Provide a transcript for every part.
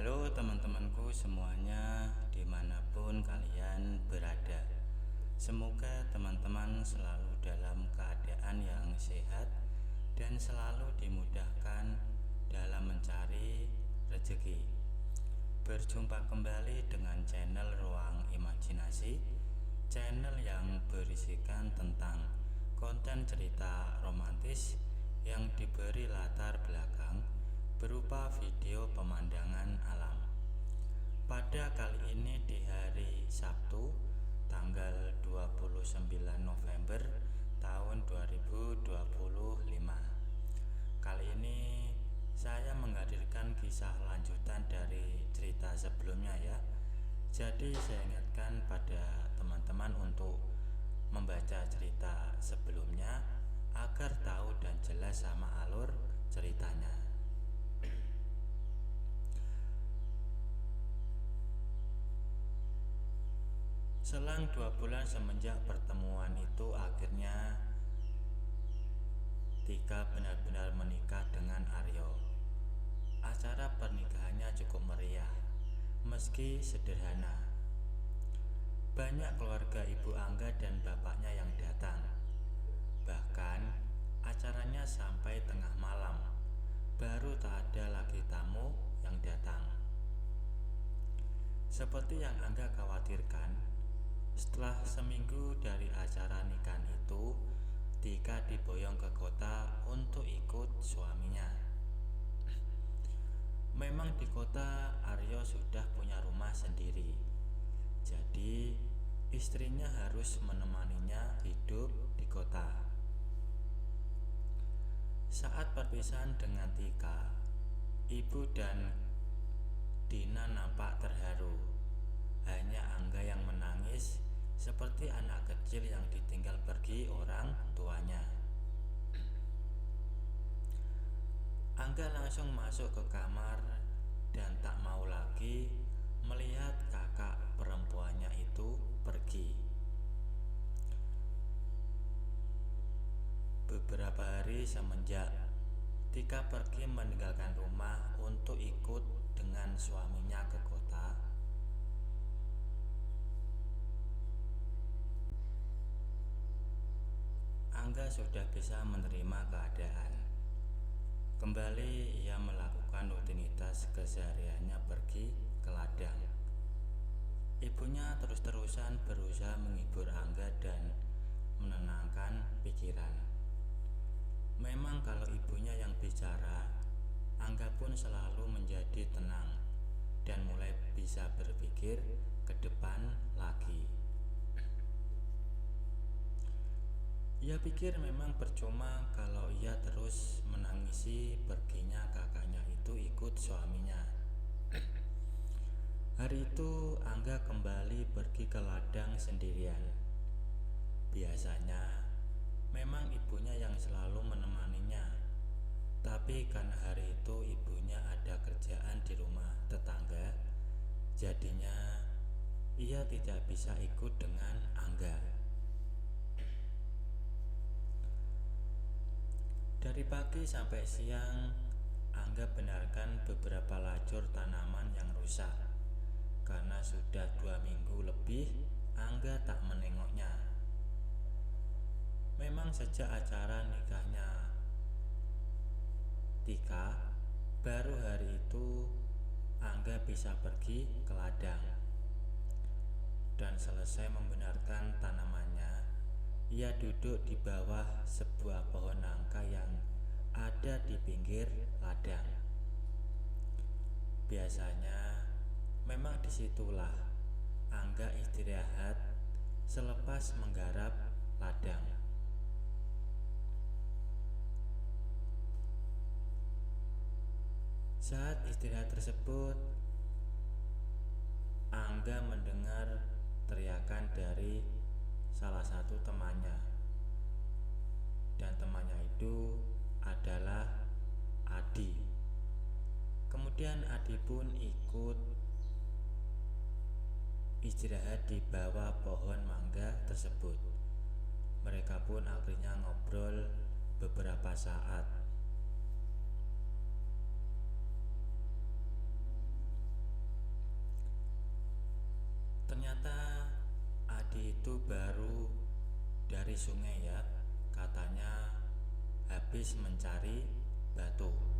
Halo teman-temanku semuanya, dimanapun kalian berada. Semoga teman-teman selalu dalam keadaan yang sehat dan selalu dimudahkan dalam mencari rezeki. Berjumpa kembali dengan channel Ruang Imajinasi, channel yang berisikan tentang konten cerita romantis yang diberi latar belakang berupa video pemandangan alam. Pada kali ini di hari Sabtu tanggal 29 November tahun 2025. Kali ini saya menghadirkan kisah lanjutan dari cerita sebelumnya ya. Jadi saya ingatkan pada teman-teman untuk membaca cerita sebelumnya agar tahu dan jelas sama alur ceritanya. Selang 2 bulan semenjak pertemuan itu, akhirnya Tika benar-benar menikah dengan Aryo. Acara pernikahannya cukup meriah, meski sederhana. Banyak keluarga Ibu Angga dan bapaknya yang datang. Bahkan acaranya sampai tengah malam, baru tak ada lagi tamu yang datang. Seperti yang Angga khawatirkan, setelah seminggu dari acara nikahan itu, Tika diboyong ke kota untuk ikut suaminya. Memang di kota Aryo sudah punya rumah sendiri, jadi istrinya harus menemaninya hidup di kota. Saat perpisahan dengan Tika, Ibu dan Dina nampak terharu. Hanya Angga yang menangis seperti anak kecil yang ditinggal pergi orang tuanya. Angga langsung masuk ke kamar dan tak mau lagi melihat kakak perempuannya itu pergi. Beberapa hari semenjak Tika pergi meninggalkan rumah untuk ikut dengan suaminya ke kota, Angga sudah bisa menerima keadaan. Kembali ia melakukan rutinitas kesehariannya, pergi ke ladang. Ibunya terus-terusan berusaha menghibur Angga dan menenangkan pikiran. Memang kalau ibunya yang bicara, Angga pun selalu menjadi tenang dan mulai bisa berpikir ke depan lagi. Ia pikir memang percuma kalau ia terus menangisi perginya kakaknya itu ikut suaminya. Hari itu Angga kembali pergi ke ladang sendirian. Biasanya memang ibunya yang selalu menemaninya, tapi karena hari itu ibunya ada kerjaan di rumah tetangga, jadinya ia tidak bisa ikut dengan Angga. Dari pagi sampai siang, Angga benarkan beberapa lajur tanaman yang rusak. Karena sudah 2 minggu lebih Angga tak menengoknya. Memang sejak acara nikahnya Tika, baru hari itu Angga bisa pergi ke ladang. Dan selesai membenarkan tanamannya, ia duduk di bawah sebuah pohon nangka yang ada di pinggir ladang. Biasanya memang disitulah Angga istirahat selepas menggarap ladang. Saat istirahat tersebut, Angga mendengar teriakan dari salah satu temannya, dan temannya itu adalah Adi. Kemudian Adi pun ikut istirahat di bawah pohon mangga tersebut. Mereka pun akhirnya ngobrol beberapa saat. Ternyata Adi itu baru dari sungai ya, katanya habis mencari batu.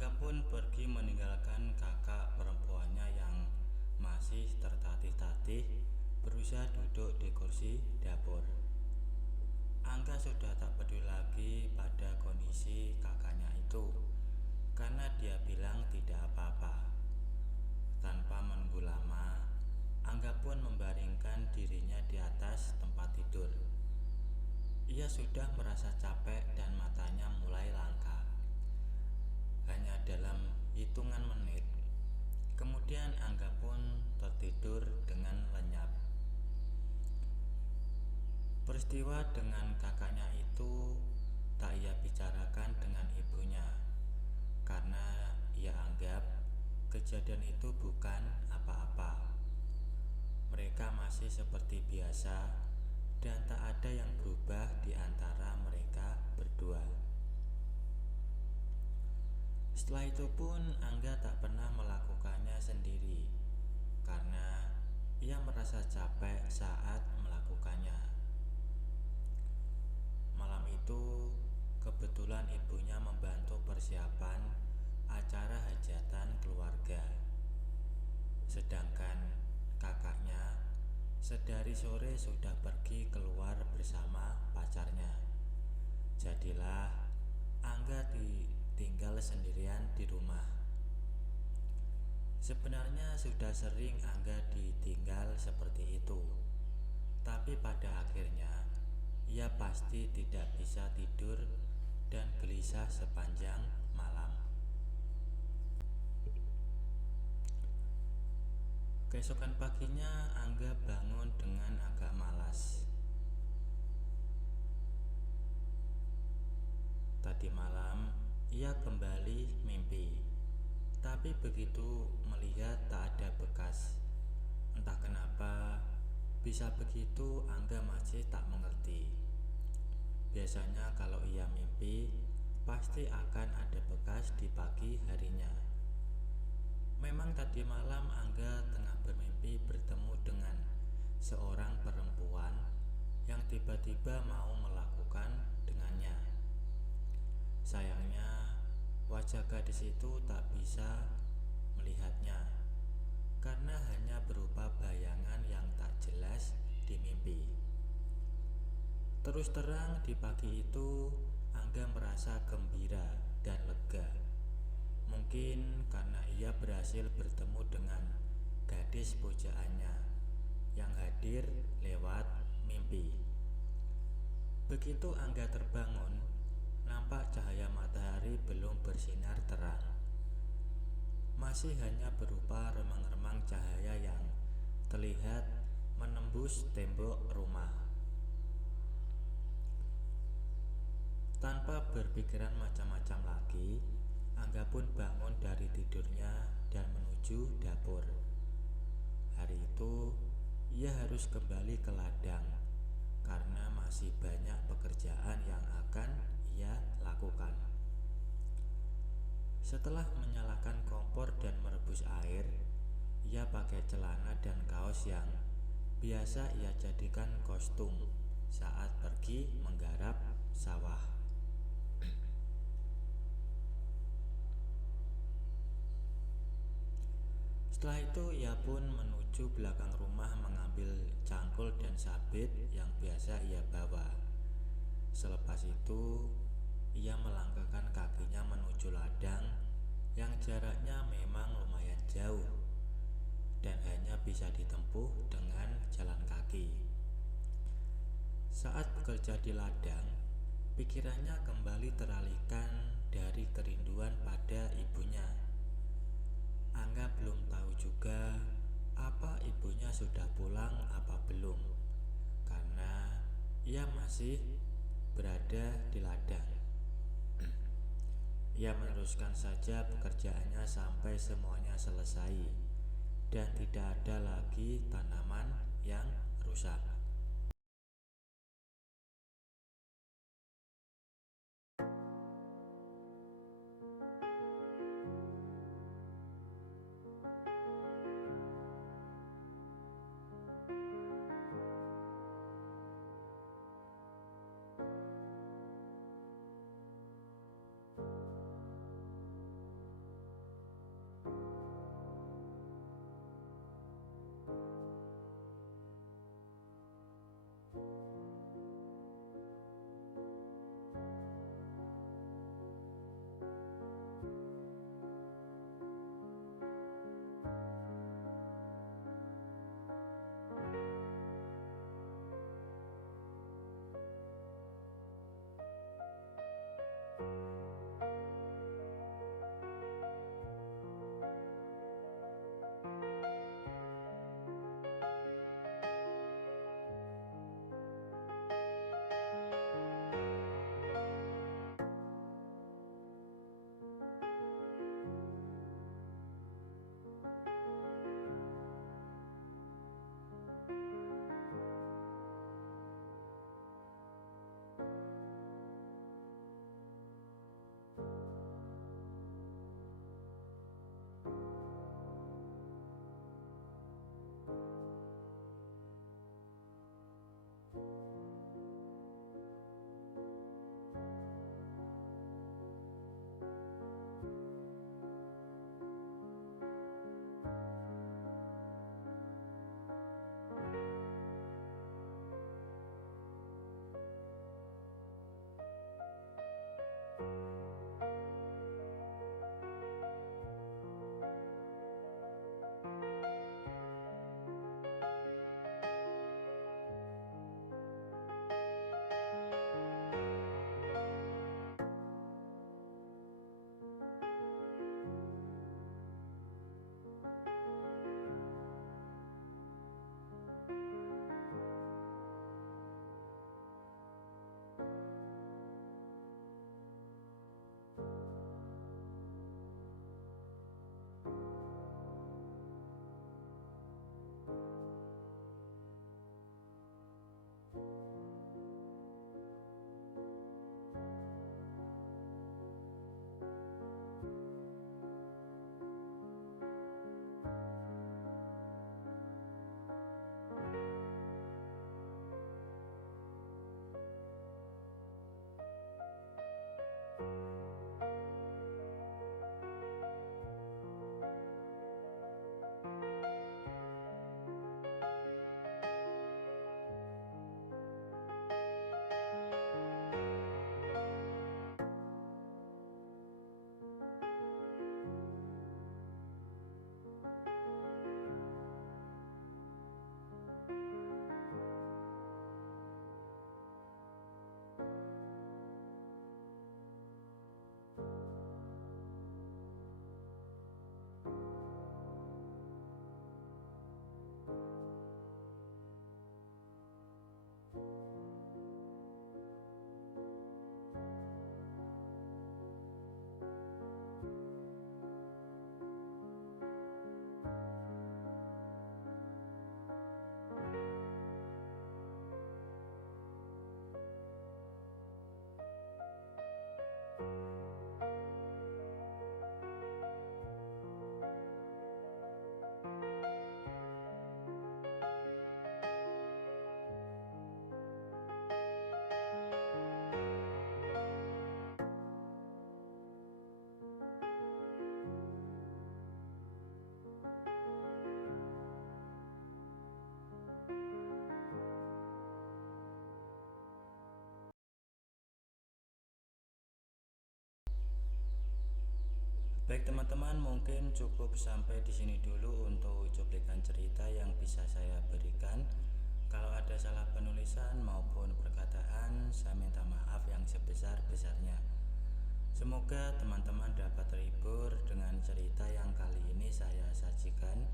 Angga pun pergi meninggalkan kakak perempuannya yang masih tertatih-tatih berusaha duduk di kursi dapur. Angga sudah tak peduli lagi pada kondisi kakaknya itu karena dia bilang tidak apa-apa. Tanpa menunggu lama, Angga pun membaringkan dirinya di atas tempat tidur. Ia sudah merasa capek dan matanya mulai langka. Hanya dalam hitungan menit, kemudian Angga pun tertidur dengan lenyap. Peristiwa dengan kakaknya itu tak ia bicarakan dengan ibunya karena ia anggap kejadian itu bukan apa-apa. Mereka masih seperti biasa dan tak ada yang berubah di antara mereka berdua. Setelah itu pun Angga tak pernah melakukannya sendiri karena ia merasa capek saat melakukannya. Malam itu kebetulan ibunya membantu persiapan acara hajatan keluarga. Sedangkan kakaknya sedari sore sudah pergi keluar bersama pacarnya. Jadilah Angga ditinggal sendirian di rumah. Sebenarnya sudah sering Angga ditinggal seperti itu, tapi pada akhirnya ia pasti tidak bisa tidur dan gelisah sepanjang malam. Keesokan paginya Angga bangun dengan agak malas. Tadi malam ia kembali mimpi, tapi begitu melihat tak ada bekas. Entah kenapa bisa begitu, Angga masih tak mengerti. Biasanya kalau ia mimpi, pasti akan ada bekas di pagi harinya. Memang tadi malam Angga tengah bermimpi bertemu dengan seorang perempuan yang tiba-tiba mau melakukan dengannya. Sayangnya wajah gadis itu tak bisa melihatnya karena hanya berupa bayangan yang tak jelas di mimpi. Terus terang di pagi itu Angga merasa gembira dan lega. Mungkin karena ia berhasil bertemu dengan gadis pujaannya yang hadir lewat mimpi. Begitu Angga terbangun, nampak cahaya matahari belum bersinar terang. Masih hanya berupa remang-remang cahaya yang terlihat menembus tembok rumah. Tanpa berpikiran macam-macam lagi, Angga pun bangun dari tidurnya dan menuju dapur. Hari itu ia harus kembali ke ladang karena masih banyak pekerjaan yang akan ia lakukan. Setelah menyalakan kompor dan merebus air, ia pakai celana dan kaos yang biasa ia jadikan kostum saat pergi menggarap sawah. Setelah itu ia pun menuju belakang rumah mengambil cangkul dan sabit yang biasa ia bawa. Selepas itu ia melangkahkan kakinya menuju ladang yang jaraknya memang lumayan jauh dan hanya bisa ditempuh dengan jalan kaki. Saat bekerja di ladang, pikirannya kembali teralihkan dari kerinduan pada ibunya. Angga belum tahu juga apa ibunya sudah pulang apa belum, karena ia masih berada di ladang. Ia meneruskan saja pekerjaannya sampai semuanya selesai dan tidak ada lagi tanaman yang rusak. Baik teman-teman, mungkin cukup sampai di sini dulu untuk cuplikan cerita yang bisa saya berikan. Kalau ada salah penulisan maupun perkataan, saya minta maaf yang sebesar-besarnya. Semoga teman-teman dapat terhibur dengan cerita yang kali ini saya sajikan,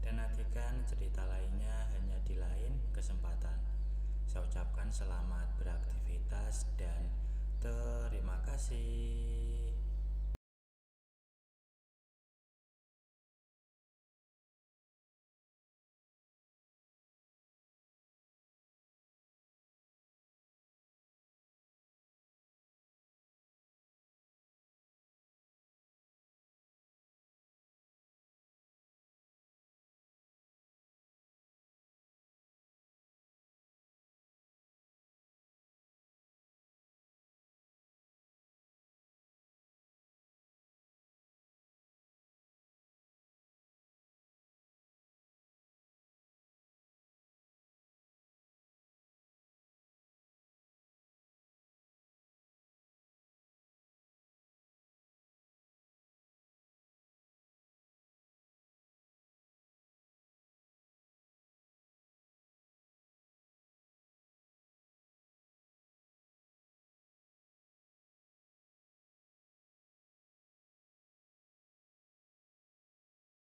dan nantikan cerita lainnya hanya di lain kesempatan. Saya ucapkan selamat beraktivitas dan terima kasih.